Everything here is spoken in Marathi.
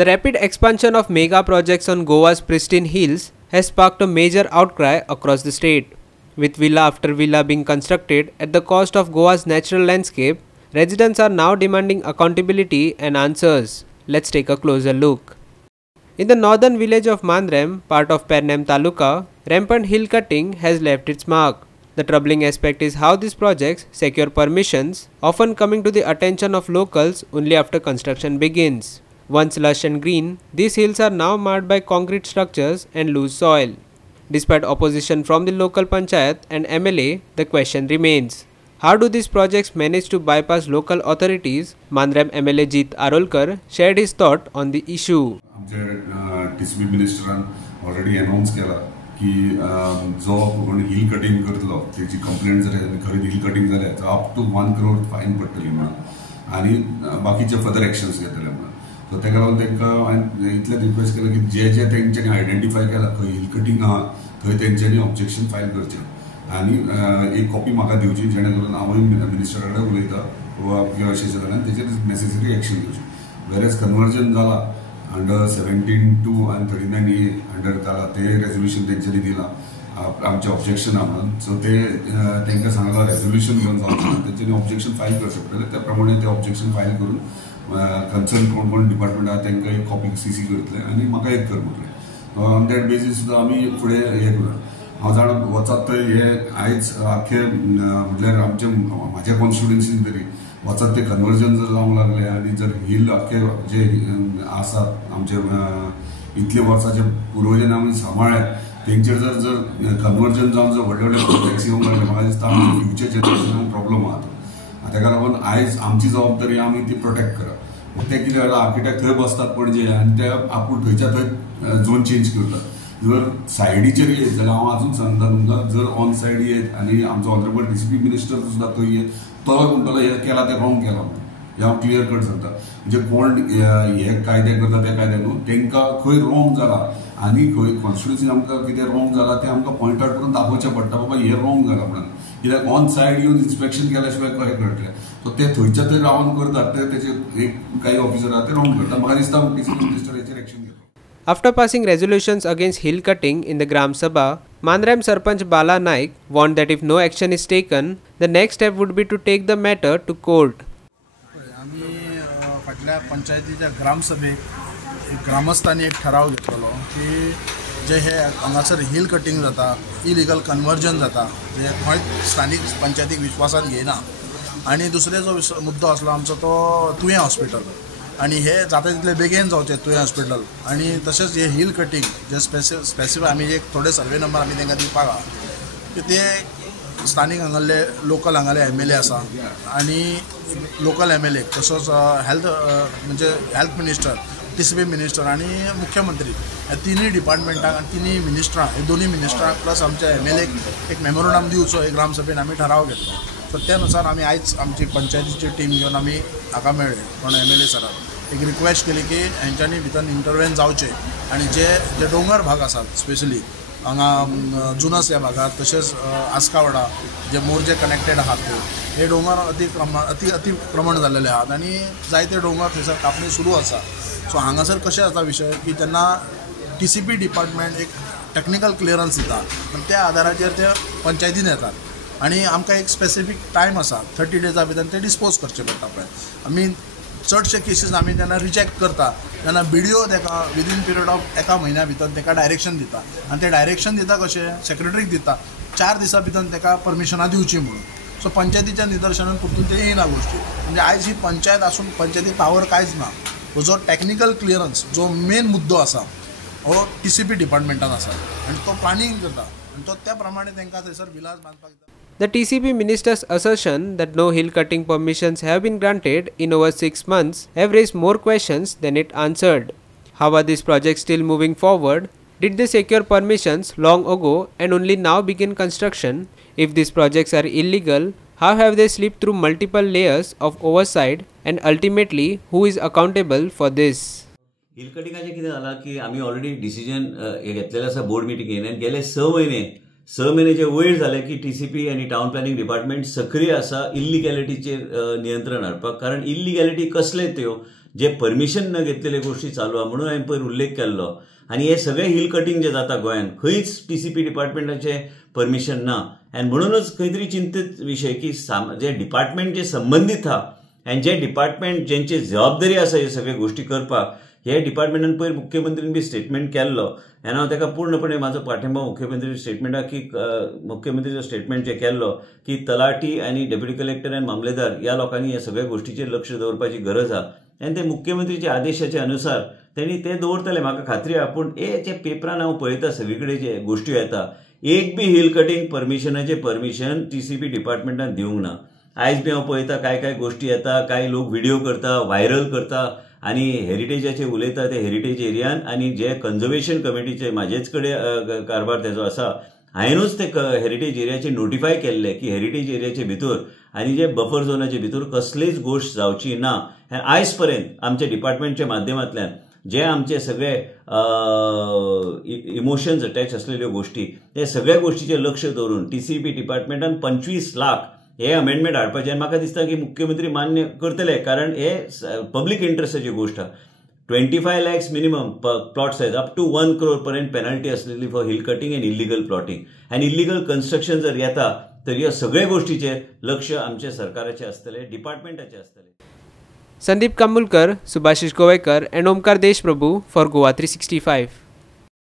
The rapid expansion of mega projects on Goa's pristine hills has sparked a major outcry across the state. With villa after villa being constructed at the cost of Goa's natural landscape, residents are now demanding accountability and answers. Let's take a closer look. In the northern village of Mandrem, part of Pernem Taluka, rampant hill cutting has left its mark. The troubling aspect is how these projects secure permissions, often coming to the attention of locals only after construction begins. Once lush and green, these hills are now marred by concrete structures and loose soil. Despite opposition from the local panchayat and MLA, the question remains: how do these projects manage to bypass local authorities? Mandrem MLA Jeet Arolkar shared his thought on the issue. TCP minister already announced की जो कोण हिल कटिंग करतलो त्याची कंप्लेंट जाली आनी खरी हिल कटिंग जाल्यार अप टू 1 crore फायन पडटली म्हणून आनी बाकीचे फर्दर एक्शन्स घेतले म्हणून. सो ताका लागून तांकां इतलें रिक्वेस्ट केलें की जे जे तेंच्यांनी आयडेंटिफाय केला खंय हिल कटिंग आहा थंय तेंच्यांनी ऑब्जेक्शन फायल करचें आनी एक कॉपी म्हाका दिवची जेणे करून हांवूय मिनिस्टरा कडेन उलयता किंवा अशें जाल्यार तेचेर नेसेसरी एक्शन घेवची. वेरेज कन्वर्जन जाला अंडर 17(2) and 39(a) अंडर जाला ते रेजोल्यूशन तेंच्यांनी दिला आमचे ऑब्जेक्शन आहा म्हणून. सो ते तांकां सांगला रेजोल्यूशन घेवन जावचें तेंच्यांनी ऑब्जेक्शन फायल करचें पडटलें. त्या प्रमाणे ते ऑब्जेक्शन फायल करून कन्सर्न कोण कोण डिपार्टमेंट आहा तांकां एक कॉपी CC करतले आनी म्हाका एक कर म्हटलें. ऑन दॅट बेसीस सुद्दां आमी फुडें हें करूं. हांव जाण वचत थंय हे आयज आख्खे म्हटल्यार आमचे म्हाज्या कॉन्स्टिट्युएन्सीन तरी वचत ते कन्वर्जन जर जावंक लागले आनी जर हिल आख्खे जे आसात आमचे इतले वर्साचे पुर्वजांनी आमी सांबाळ्ळे तेंचेर जर जर कन्वर्जन जावन जर व्हडले व्हडले प्रोजेक्ट्स येवंक लागले म्हाका दिसता आमच्या फ्युचर जनरेशनाक प्रॉब्लम आहा तो. ताका लागून आयज आमची जबाबदारी आमी ती प्रोटेक्ट करप. ते कितें जाल्यार आर्किटेक्ट थंय बसतात पणजे आनी ते आपूण थंयच्या थंय झोन चेंज करतात. जर सायडीचेर येत जाल्यार हांव आजून सांगता तुमकां जर ऑन सायड येत आनी आमचो ऑनरेबल TCP मिनिस्टर सुद्दां थंय येत तो म्हणटलो हे केला ते रॉंग केला म्हणून हे हांव क्लियर कट सांगता. म्हणजे कोण हे कायदे करता ते कायदे न्हू तांकां खंय रॉंग जाला आनी खंय कॉन्स्टिट्युएन्सीन आमकां कितें रॉंग जाला तें आमकां पॉयंट आउट करून दाखोवचें पडटा बाबा हे रॉंग जाला म्हणून. कित्याक ऑन सायड येवन इन्स्पेक्शन केल्या शिवाय कशें कळटलें. सो ते थंयच्या थंय रावन करतात ते तेचे एक काही ऑफिसर आहा ते रॉंग करता. म्हाका दिसता TCP मिनिस्टर हेचेर एक्शन घेता. After passing resolutions against hill cutting in the Gram Sabha, Mandrem Sarpanch Bala Naik warned that if no action is taken, the next step would be to take the matter to court. आम्ही फाटल्या पंचायतीच्या ग्रामसभेक ग्रामस्थांनी एक ठराव घेतलो की जे हे हांगासर हिल कटिंग जाता इलिगल कन्वर्जन जाता जे खंय स्थानिक पंचायतीक विश्वासान घेयना. आनी दुसरे जो मुद्दो आसलो आमचो तो तुयें हॉस्पिटल आनी हे जाता तितले बेगीन जावचें तुयें हॉस्पिटल आनी तशेंच हे हिल कटिंग जे स्पेसिफीक आमी एक थोडे सर्वे नंबर आमी तांकां दिवपाक आहा की ते स्थानीक हांगाले लोकल हांगाले MLA आसा आनी लोकल MLA तसोच हेल्थ म्हणजे हेल्थ मिनिस्टर TCP मिनिस्टर आनी मुख्यमंत्री ह्या तिनूय डिपार्टमेंटाक आनी तिनूय मिनिस्टरां हे दोनूय मिनिस्टरांक प्लस आमच्या MLA एक मेमोरंडम दिवचो एक ग्रामसभेन आमी ठराव घेतलो. सो त्यानुसार आमी आयज आमची पंचायतीची टीम घेवन आमी हाका मेळ्ळे कोण MLA सराक एक रिक्वेस्ट केली की हेंच्यांनी भितर इंटरवेन जावचें आनी जे जे दोंगर भाग आसात स्पेशली हांगा जुनस ह्या भागात तशेंच आस्कावडा जे मोर्जे कनेक्टेड आहात हे दोंगर अतिक्रमण जाल्लेले आहात आनी जायते दोंगर थंयसर कापणी सुरू आसा. सो हांगासर कशें जाता विशय की जेन्ना TCP डिपार्टमेंट एक टेक्निकल क्लियरन्स दिता आनी त्या आदाराचेर ते पंचायतीन येतात आनी आमकां एक स्पेसिफीक टायम आसा 30 डेजा भितर ते डिस्पोज करचे पडटा पळय. आमी चडशे केसीस आमी जेन्ना रिजेक्ट करता तेन्ना BDO ताका विदीन पिरियड ऑफ एका म्हयन्या भितर ताका डायरेक्शन दिता आनी ते डायरेक्शन दिता कशें सेक्रेटरीक दिता 4 दिसां भितर ताका परमिशनां दिवची म्हणून. सो पंचायतीच्या निदर्शनान परतून ते येयना गोश्टी. म्हणजे आयज ही पंचायत आसून पंचायती पावर कांयच ना. हो जो टेक्निकल क्लियरन्स जो मेन मुद्दो आसा हो TCP डिपार्टमेंटान आसा आनी तो प्लानिंग करता आनी तो त्या प्रमाणे तांकां थंयसर विलास बांदपाक जाता. The TCP minister's assertion that no hill cutting permissions have been granted in over 6 months have raised more questions than it answered. How are these projects still moving forward? Did they secure permissions long ago and only now begin construction? If these projects are illegal, how have they slipped through multiple layers of oversight, and ultimately who is accountable for this? Hill कटिंगाचें कितें जालां की आमी ऑलरेडी डिसिजन घेतलेलें आसा बोर्ड मिटिंगेन आनी गेले 6 महिन्याचे वयर जाले की TCP आणि टाउन प्लॅनिंग डिपार्टमेंट सक्रिय आसा इल्लिगॅलिटीचेर नियंत्रण हाडपाक. कारण इल्लिगॅलिटी कसले त्यो जे परमिशन न घेतलेले गोष्टी चालू आहे म्हणून हांवें पयर उल्लेख केल्लो. आणि हे सगळे हिल कटिंग जे जाता गोंयान खंयच टीसीपी डिपार्टमेंटाचे परमिशन ना. आणि म्हणूनच खंय तरी चिंतीत विषय की जे डिपार्टमेंट जे संबंधित आहा आणि जे डिपार्टमेंट जेंची जबाबदारी आसा हे सगळे गोष्टी करपाक, हे डिपार्टमेंटान पयर मुख्यमंत्रीन बी स्टेटमेंट केल्लो आनी हांव ताका पूर्णपणे म्हाजो पाठिंबा मुख्यमंत्री स्टेटमेंटाक की मुख्यमंत्रीचो स्टेटमेंट जे केल्लो की तलाटी आणि डेप्युटी कलेक्टर आनी मामलेदार ह्या लोकांनी ह्या सगळ्या गोष्टीचेर लक्ष दवरपाची गरज आसा आनी ते मुख्यमंत्रीचे आदेशाच्या अनुसार त्यांनी ते दवरतले म्हाका खात्री आहा. पूण हे जे पेपरान हांव पळयता सगळीकडे जे गोष्टी येता, एक बी हिल कटिंग परमिशनाचे परमिशन टीसीपी डिपार्टमेंटान दिवंक ना. आयज बी हांव पळयता काय गोष्टी येता, काय लोक व्हिडिओ करता, व्हायरल करता आणि हेरिटेजाचे उलयता ते हेरिटेज एरियान. आणि जे कन्झर्वेशन कमिटीचे म्हाजेच कडेन कारभार तेजो आसा, हांवेनूच ते हेरिटेज एरियाचे नोटिफाय केल्ले की हेरिटेज एरियाचे भितर आणि जे बफर झोनाचे भितर कसलीच गोष्ट जावची ना. हे आयज पर्यंत आमच्या डिपार्टमेंटच्या माध्यमांतल्यान जे आमचे सगळे इमोशन्स अटॅच असलेल्यो गोष्टी, ते सगळ्या गोष्टीचेर लक्ष दवरून टीसीपी डिपार्टमेंटान 25 लाख हे अमेंडमेंट हाडपाचे. म्हाका दिसता की मुख्यमंत्री मान्य करतले, कारण हे पब्लीक इंटरेस्टाची गोष्ट. 25 lakhs minimum plot size up to 1 crore पर्यंत पेनल्टी असलेली for hill cutting and illegal plotting and illegal construction जर येता तर ह्या सगळ्या गोष्टीचेर लक्ष आमच्या सरकाराचे असतले, डिपार्टमेंटाचे असतले. Sandeep कांबुलकर, सुभाशिश Govekar and Omkar Deshprabhu for Goa 365.